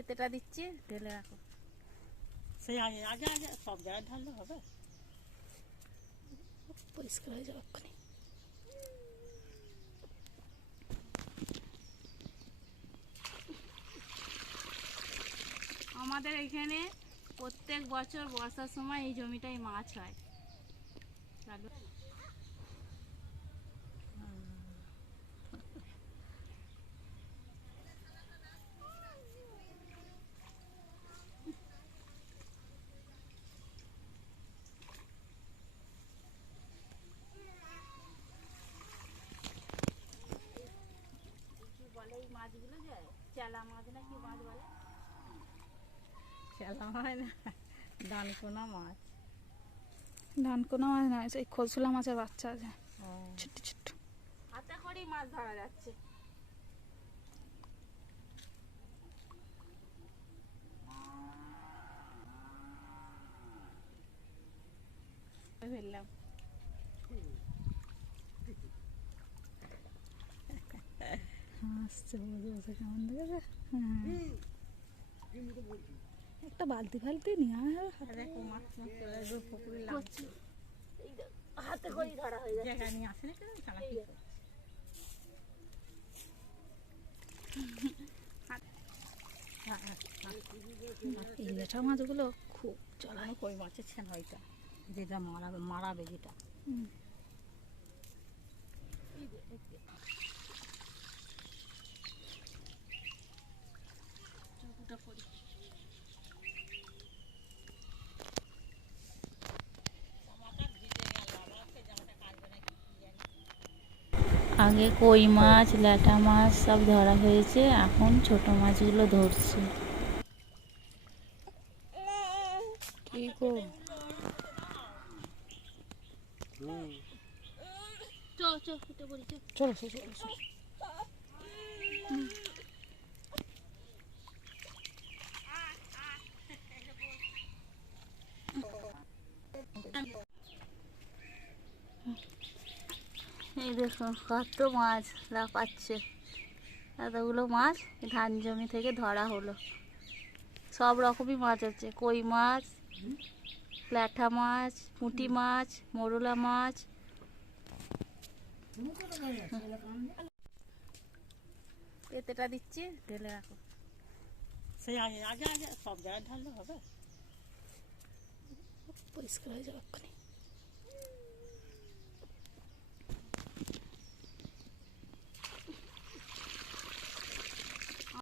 এতেটা দিচ্ছি, ঢেলে রাখো। সেই আগে আগে আগে সব জায়গায় ঢাললে হবে, পরিষ্কার হয়ে যাবে ওখানে। আমাদের এখানে প্রত্যেক বছর বর্ষার সময় এই জমিটায় মাছ হয়। বলে এই মাছগুলো যায় চেলা মাছ না কি মাছ বলে? চেলা হয় না, ডানকোনা মাছ। ডানকোনা মাছ না, এই খোলসলা মাছের বাচ্চা আছে ছোট্ট ছোট্ট। হাতে করেই মাছ ধরা যাচ্ছে। ফেললাম। হাসছে বসে বসে, কেমন দেখেছে। একটা বালতি ফালতি নিয়ে দেখো মাছ মাছ চলে আসবে, পুকুরে লাগছে, হাতে করেই ধরা হয়ে যাচ্ছে। জায়গা নিয়ে আসে না কেন চালাকি করে। এই লেঠা মাছগুলো খুব চলানো। কই মাছের ছেন ওইটা, যেটা মারাবে মারাবে যেটা। আগে কই মাছ ল্যাটা মাছ সব ধরা হয়েছে, এখন ছোট মাছগুলো ধরছে। কি গো, চলো চলো চলো। এই দেখুন কত মাছ লাফাচ্ছে, এতগুলো মাছ ধান জমি থেকে ধরা হলো। সব রকমই মাছ আছে, কই মাছ, ল্যাঠা মাছ, পুঁটি মাছ, মোরলা মাছ। এতেটা দিচ্ছি, ঢেলে রাখো। সেই আগে আগে আগে সব জায়গায় ঢাললে হবে, পরিষ্কার হয়ে যাবে ওখানে।